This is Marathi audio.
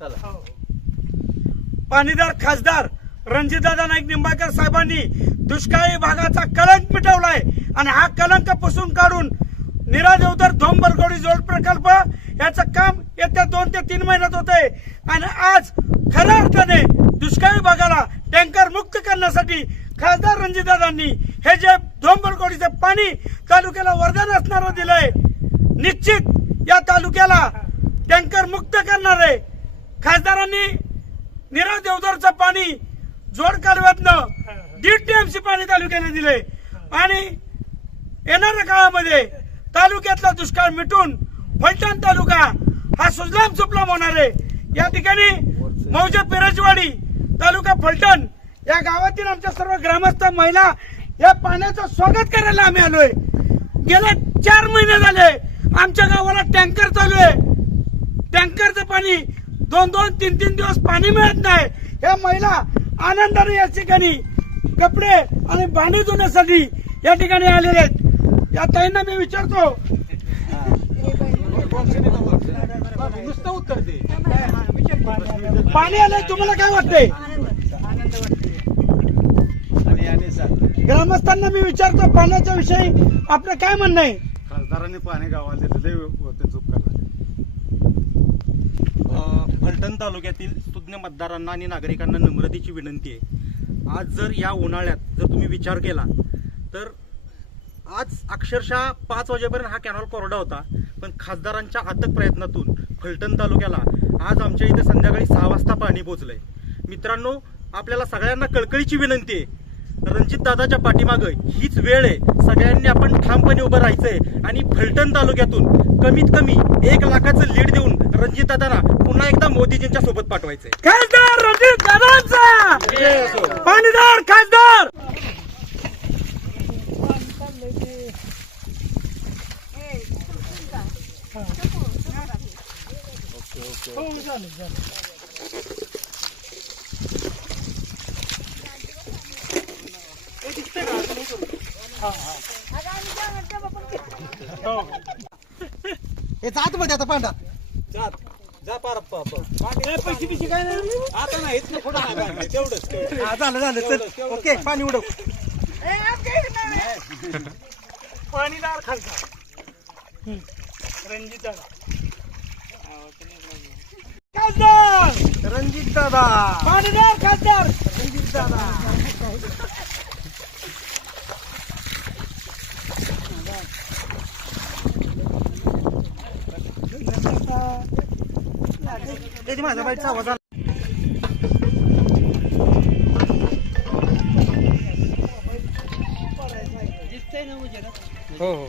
चला. पाणीदार खासदार रणजितदादा नाईक निंबाळकर साहेबांनी दुष्काळी भागाचा कलंक मिटवलाय आणि हा कलंक पुसून काढून निरा देवधर धोंबरगोडी जोड प्रकल्प याचं काम येत्या दोन ते तीन महिन्यात होते आणि आज खऱ्या अर्थाने दुष्काळी भागाला टँकर मुक्त करण्यासाठी खासदार रणजितदादांनी हे जे धोंबरगोडीचे पाणी तालुक्याला वरदान असणारं दिलंय निश्चित या तालुक्याला टँकर मुक्त करणारे खासदारांनी निरा देवदारचं पाणी जोड कालव्यातनं दीड टीएमसी पाणी तालुक्याने दिले आणि येणाऱ्या काळामध्ये तालुक्यातला दुष्काळ मिटून फलटण तालुका हा सुजलाम सुफलाम होणार आहे. या ठिकाणी मौजा पिरजवाडी तालुका फलटण या गावातील आमच्या सर्व ग्रामस्थ महिला या पाण्याचं स्वागत करायला आम्ही आलोय. गेले चार महिने झाले आमच्या गावाला टँकर चालू आहे. टँकरचं पाणी दोन दोन तीन तीन दिवस पाणी मिळत नाही. या महिला आनंदाने या ठिकाणी कपडे आणि भांडी धुण्यासाठी या ठिकाणी आलेले आहेत. या ताईंना मी विचारतो. नुसतं उत्तर दे. पाणी आलंय तुम्हाला काय वाटतंय? आणि आणि सांग. ग्रामस्थांना मी विचारतो पाण्याच्या विषयी आपलं काय म्हणणं आहे? खासदारांनी पाणी गावाला दिलं लय त्यांचं उपकार फलटण तालुक्यातील सुज्ञ मतदारांना आणि नागरिकांना नम्रतेची विनंती आहे. आज जर या उन्हाळ्यात जर तुम्ही विचार केला तर आज अक्षरशः पाच वाजेपर्यंत हा कॅनॉल कोरडा होता. पण खासदारांच्या अथक प्रयत्नातून फलटण तालुक्याला आज आमच्या इथे संध्याकाळी सहा वाजता पाणी पोहोचलंय. मित्रांनो आपल्याला सगळ्यांना कळकळीची विनंती आहे. रणजित दादाच्या पाठीमागं हीच वेळ आहे. सगळ्यांनी आपण ठामपणे उभं राहायचंय. आणि फलटण तालुक्यातून कमीत कमी एक लाखाचं लीड देऊन रणजित दादांना पुन्हा एकदा मोदीजींच्या सोबत पाठवायचंय. खासदार रणजित दादांचा! पाणीदार खासदार! हो, चालेल, हा, हा. हो. हे जात मध्ये आता पांढरा. जा जा पार काय पैसे बिशे काय नाही? आता नाही. तेवढंच. हा, झालं झालं. चल. ओके पाणी उडव. पाणीदार खासदार हं. रणजित दादा. खासदार रणजित दादा. पाणीदार खासदार रणजित दादा. त्याची माझ्या बाईकचा आवाज आला? हो हो